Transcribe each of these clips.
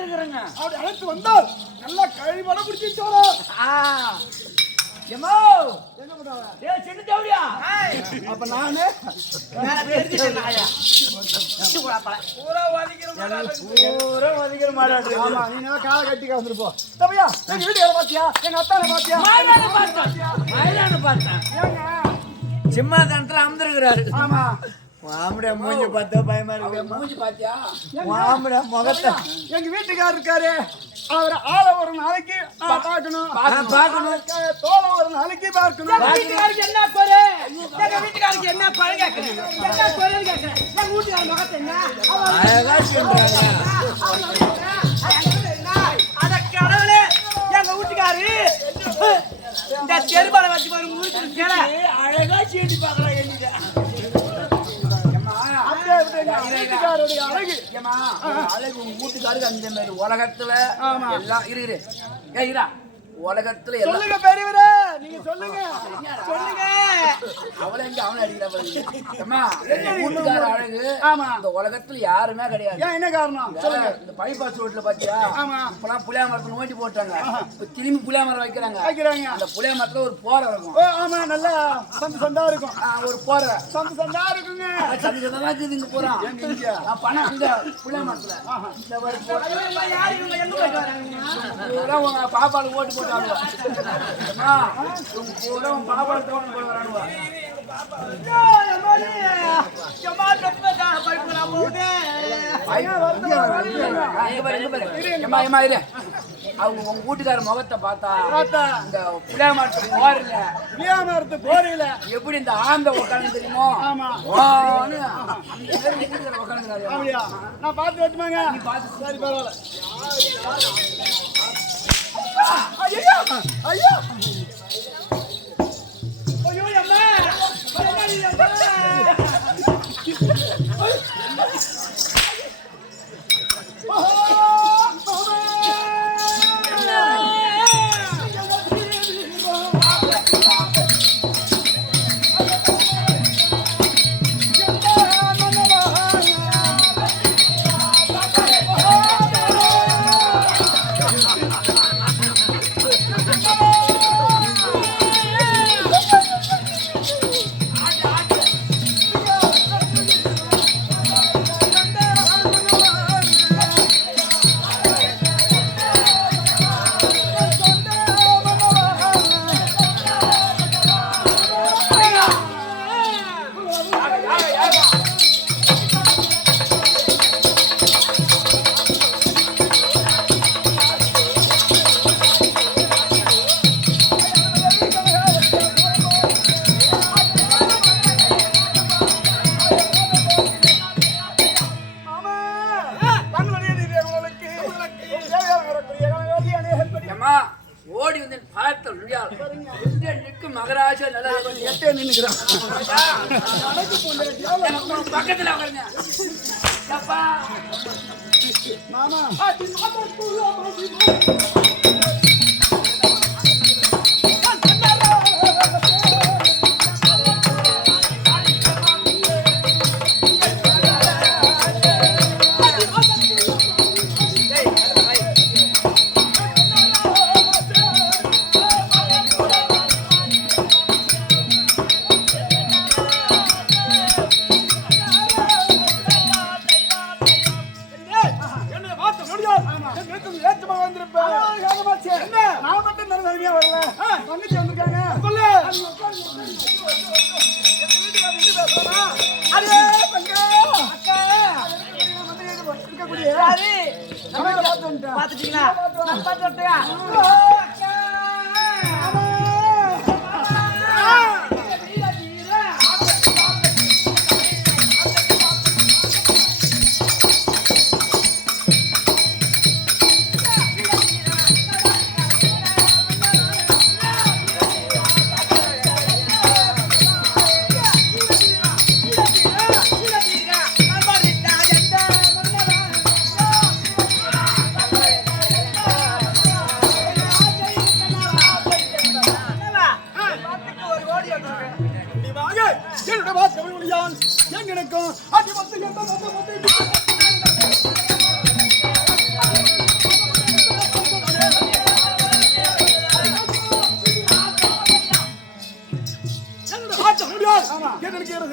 வந்திருக்கிறேங்க. அப்படி அழைத்து வந்தால் நல்லா கழிவட குடிச்சிட்டு எம்மா என்ன பண்றாங்க? டேய் சின்ன தேவடியா. அப்ப நானு பூரா வதிக்கிற மாடாடு. ஆமா நீங்க காலை கட்டிக்க வந்துருப்போ. தம்பியா எங்க வீட்டுல பாத்தியா? எங்க அத்தானை பாத்தியா? மயிலான்னு பார்த்தேன். ஏங்க சிம்மாசனத்துல அமர்ந்திருக்கிறாரு. ஆமா மாமிட மூஞ்சி பார்த்தா பயமா இருக்கு. மூஞ்சி பாத்தியா? மாமிட முகத்தை எங்க வீட்டுக்காரர் இருக்காரு. அவர் ஆள ஒரு நாளைக்கு பார்க்கணும். தோலை ஒரு நாளைக்கு பார்க்கணும். வீட்டுக்காருக்கு என்ன குறை? எங்க வீட்டுக்காருக்கு என்ன குறை கேட்கறேன்? என்ன குறைன்னு கேட்கறேன். எங்க வீட்டுக்கார முகத்தை என்ன? அழகா சொல்றாங்க. அட கடவுளே, எங்க வீட்டுக்காரு இந்த தெருபால வச்சு பாருங்க ஊருக்கு அழகா சீட்டி பாக்குறாங்க. வீட்டுக்காரருடைய அழகு அழகு உங்க வீட்டுக்காருக்கு அந்த மாதிரி உலகத்துல எல்லாம் இரு உலகத்துல எல்லாம் சொல்லுங்க பெரியவரே, நீங்க சொல்லுங்க சொல்லுங்க. அவளை எங்க அவனை அடிக்கிறா வீட்டுக்கார அழகு. ஆமா இந்த உலகத்துல யாருமே கிடையாது. ஏன் என்ன காரணம் சொல்லுங்க. இந்த பைபாஸ் ரோட்ல பாத்தியா? ஆமா இப்பெல்லாம் புளியா மரத்துல ஓட்டி போட்டாங்க. திரும்பி புளியா மரம் வைக்கிறாங்க. அந்த புளியா மரத்துல ஒரு போரை இருக்கும். ஆமா நல்லா சந்து சந்தா இருக்கும். ஒரு போரை சந்து சந்தா இருக்குங்க. சந்து சந்தா இங்க போறான். பணம் இந்த புளியா மரத்துல பாப்பாளுக்கு ஓட்டு போட்டு பாப்பாளு தோணு போய் வரானுவா. அவங்க உங்க வீட்டுக்கார முகத்தை பார்த்தா இந்த புளியா மரத்து போரில எப்படி இந்த ஆந்த உட்காந்து தெரியுமோ? உட்காந்து நான் பார்த்து வெட்டுமாங்க. நீ பார்த்து சரி பரவாயில்ல. ஐயோ ஐயோ ஐயோ அம்மா ஓடி வந்து பார்த்த மகராஜா நல்லா நின்னுக்கிறான். பக்கத்துல உட்காருங்க. மாமா பாத்துட்டீங்களா?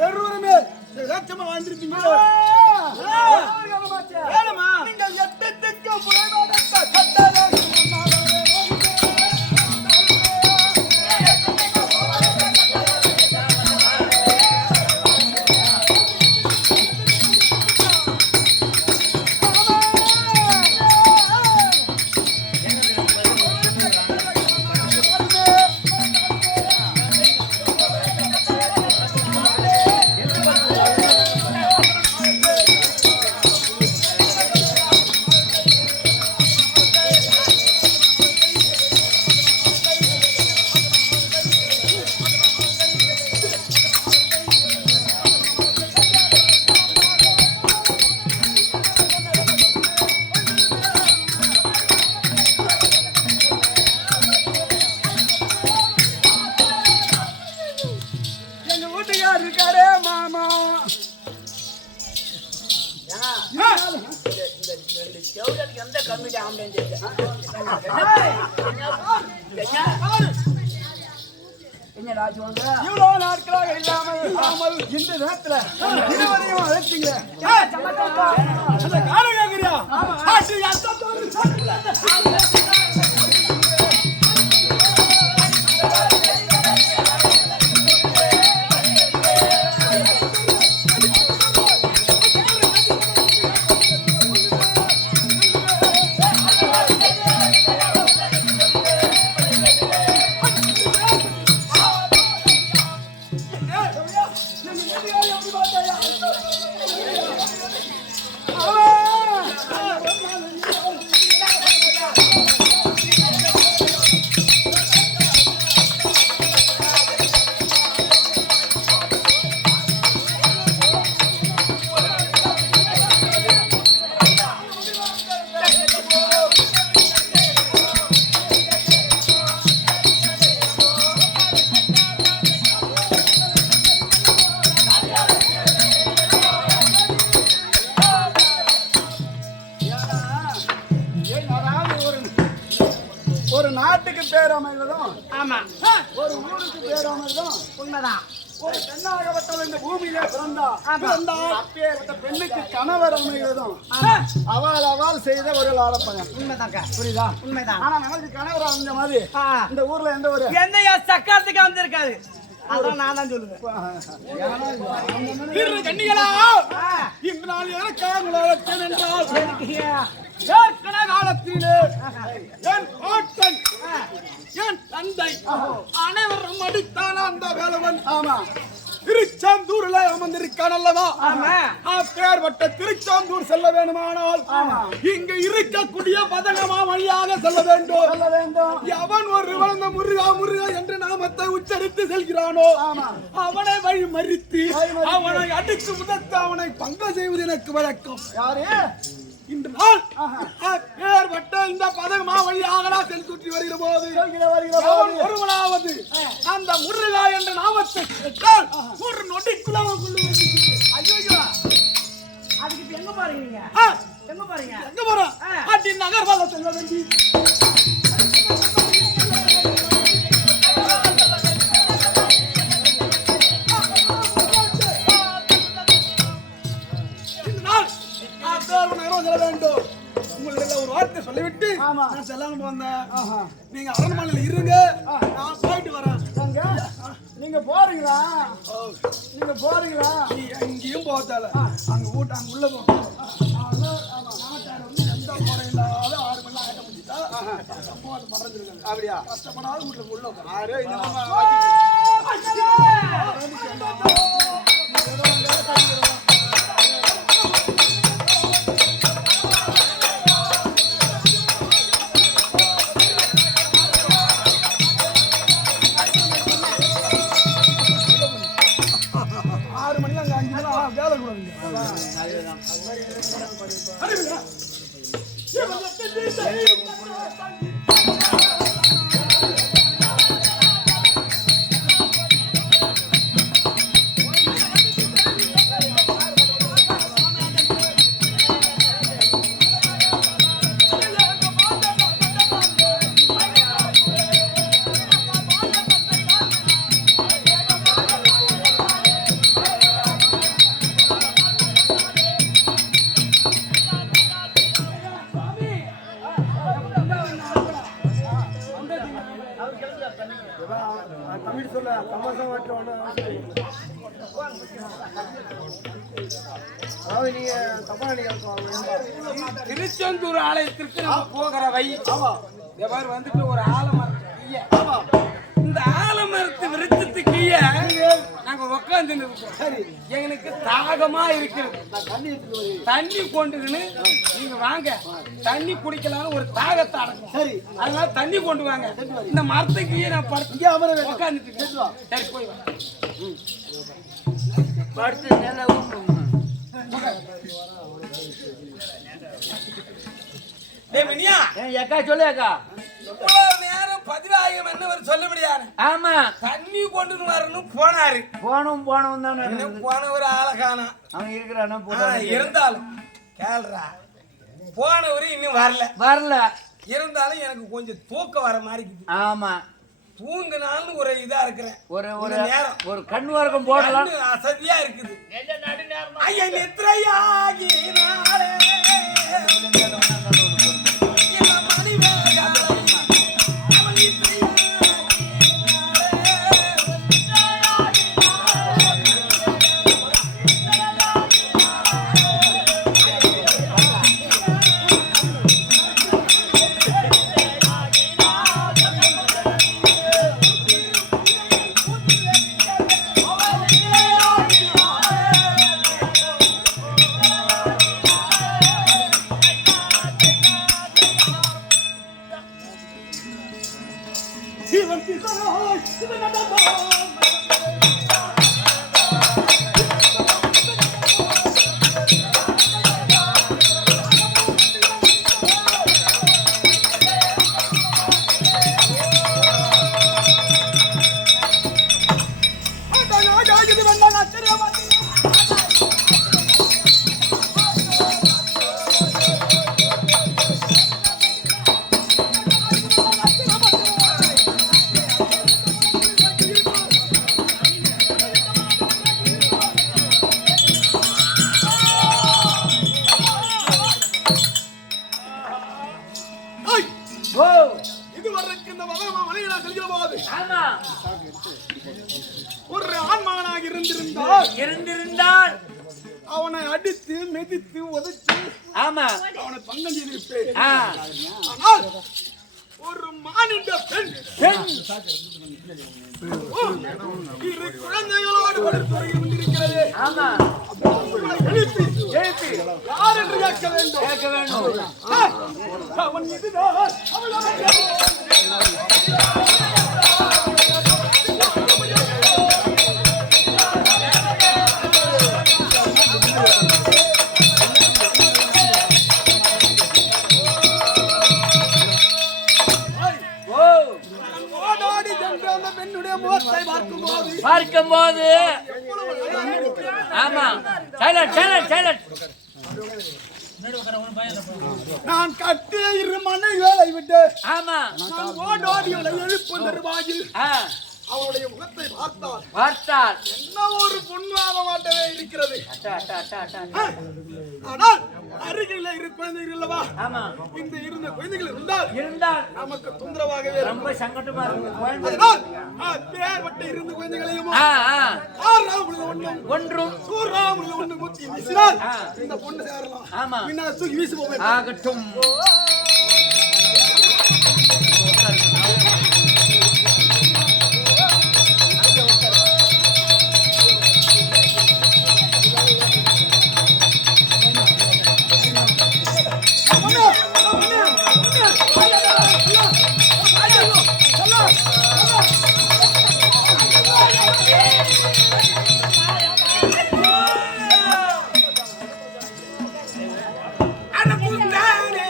எல்லோருமே ஏச்சமா வாழ்ந்திருப்பீங்க. ஏழுமா நீங்கள் எட்டத்துக்கு புலனாடத்த கட்டளை இருக்காரே மாமா. எந்த கம்மிட்டி ஆம்பளை என்ன ராஜ்வாங்க இவ்வளவு நாட்களாக இல்லாமல் இந்த நேரத்துல இருவரையும் அழைச்சிங்க. அந்த காரணம் கேக்குறியா? ஒரு நாட்டுக்கு பேர் அமைவதும், ஆமா ஒரு ஊருக்கு பேர் அமைவதும் உண்மைதான். ஒரு பெண்ணாகப்பட்டவள் இந்த பூமியிலே பிறந்தால் அப்பேற்பட்ட பெண்ணுக்கு கணவர் அமைவதும் அவள் செய்த ஒரு லாலப்பயம். உண்மைதாங்க, புரியுதா? உண்மைதான். ஆனா நமக்கு கணவர் அமைஞ்ச மாதிரி இந்த ஊர்ல எந்த ஒரு எந்த சக்காத்துக்கு வந்திருக்காது. அதான் நான் தான் சொல்லுவேன். கண்ணிகளா இன்று நாள் எனக்காக என்றால் ஏற்கனவே காலத்திலே என் பாட்டன் என் தந்தை அனைவரும் அடித்தான அந்த வேலவன் திருச்செந்தூர்ல அமர்ந்திருக்கான் அல்லவா? அப்பேற்பட்ட திருச்செந்தூர் செல்ல வேண்டுமானால் இங்க இருக்கக்கூடிய பதகமா வழியாக செல்ல வேண்டும். எவன் ஒரு வளர்ந்த முருகா முருகா என்று நாமத்தை உச்சரித்து செல்கிறானோ அவனை வழி மறித்து அவனை அடித்து முதத்து அவனை பங்கு செய்வது எனக்கு வழக்கம். யாரு இன்று நாள் ஏற்பட்ட இந்த பதகமா வழியாக செல் சுற்றி வருகிற போது ஒருவனாவது அந்த முருகா என்ற நாமத்தை கேட்டால் ஒரு நொடிக்குள்ள ஐயோ அதுக்கு எங்க பாருங்க, எங்க பாருங்க, எங்க போறோம்? அடி நகர்வால செல்ல வேண்டி வேண்டும். உங்களுக்கு ஒரு வார்த்தை சொல்லிவிட்டு நான் செல்லாம வந்தேன். நீங்க அரண்மனையில இருங்க, நான் போயிட்டு வரேன். நீங்க போறீங்களா? நீங்க போறீங்களா? நீ எங்கேயும் போகல. அங்க அங்க உள்ள போகணும். எந்த முறை இல்லாத 6 மணி ஆட்ட முடிச்சுட்டா சம்பவம் மறந்துருக்காங்க. அப்படியா? கஷ்டப்படாத வீட்டுல உள்ள யாரு தமிழ் சொல்ல சமாசம் மாற்றோம். அதாவது நீங்க தப்பா நினைக்க திருச்செந்தூர் ஆலயத்திற்கு நம்ம போகிற வழி எவ்வாறு வந்துட்டு ஒரு ஆலமரம் இந்த ஆலமரத்து விருச்சத்துக்கு நாங்க உட்காந்து சரி எங்களுக்கு தாகமா இருக்கிறது. தண்ணி கொண்டுன்னு நீங்க வாங்க தண்ணி குடிக்கலாம்னு ஒரு தாகத்தை அடக்கும். சரி அதனால தண்ணி கொண்டு வாங்க. இந்த மரத்துக்கு நான் படுத்து அமர உட்காந்துட்டு சரி போய் படுத்து நிலவும் அக்கா சொல்லு அக்கா. நேரம் பதிவாயம் என்ன சொல்ல முடியாது. ஆமா தண்ணி கொண்டு வரணும் போனாரு. போனும் தானே போன ஒரு ஆளகானா அவன் இருக்கிறானா இருந்தாலும் கேள்றா போனவரு இன்னும் வரல இருந்தாலும் எனக்கு கொஞ்சம் தூக்கம் வர மாதிரி இருக்குது. ஆமா தூங்கினாலும் ஒரு இதா இருக்கிறேன். ஒரு நேரம் ஒரு கண் வரைக்கும் போடலாம் அசதியா இருக்குது. ஐயா நித்ரையாகி நாளே ஒரு ஆண்மகனாக இருந்திருந்தால் அவனை அடித்து மெதித்து உதைத்து ஆமா அவனை பங்கம் செய்திருப்பேன். ஆனால் ஒரு மானிட பெண் இரு குழந்தைகளோடு வளர்த்து கொண்டிருக்கிறது. ஆமா எழுப்பி யார் என்று கேட்க வேண்டும். அவன் இதுதான் பார்க்கும்போது ஆமா சைலண்ட் நான் கட்டிய இரு மனை வேலை விட்டு ஆமா நான் ஓடோடியோட எழுப்பு நிர்வாகில் அவனுடைய முகத்தை பார்த்தால் என்ன ஒரு பொண்ணாக மாட்டவே இருக்கிறது. ஆனால் அருகில் இரு குழந்தைகள் அல்லவா? ஆமா இந்த இருந்த குழந்தைகள் இருந்தால் நமக்கு தொந்தரவாகவே ரொம்ப சங்கடமா இருக்கும். பேர்பட்ட இருந்த குழந்தைகளையும் ஒன்றும் ஒன்று முத்தி வீசினால் இந்த பொண்ணு சேரலாம். ஆமா பின்னால் தூக்கி வீசி போவேன். ஆகட்டும். அட புத்தானே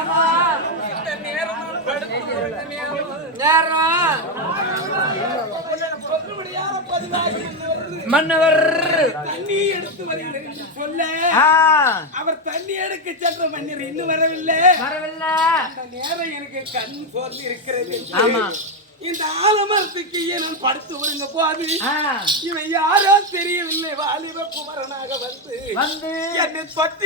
ஆமா இந்த நேரம் நான் படுத்து உறங்க நேரம் நேரம் சொல்லுபடியாக பதிவாக மன்னவர் தண்ணி எடுத்து வருகிறேன் என்று சொல்ல ஆ, அவர் தண்ணி எடுக்க சென்ற மன்னர் இன்னும் வரவில்லை. வரவில்லை. அந்த நேரம் எனக்கு கண் சோர்ந்து இருக்கிறது. ஆமா. இந்த ஆலமரத்துக்கு நான் படுத்து விடுங்க போது ஆ, இவன் யாரோ தெரியவில்லை வாலிப குமரனாக வந்து வந்து என்னை தொட்டு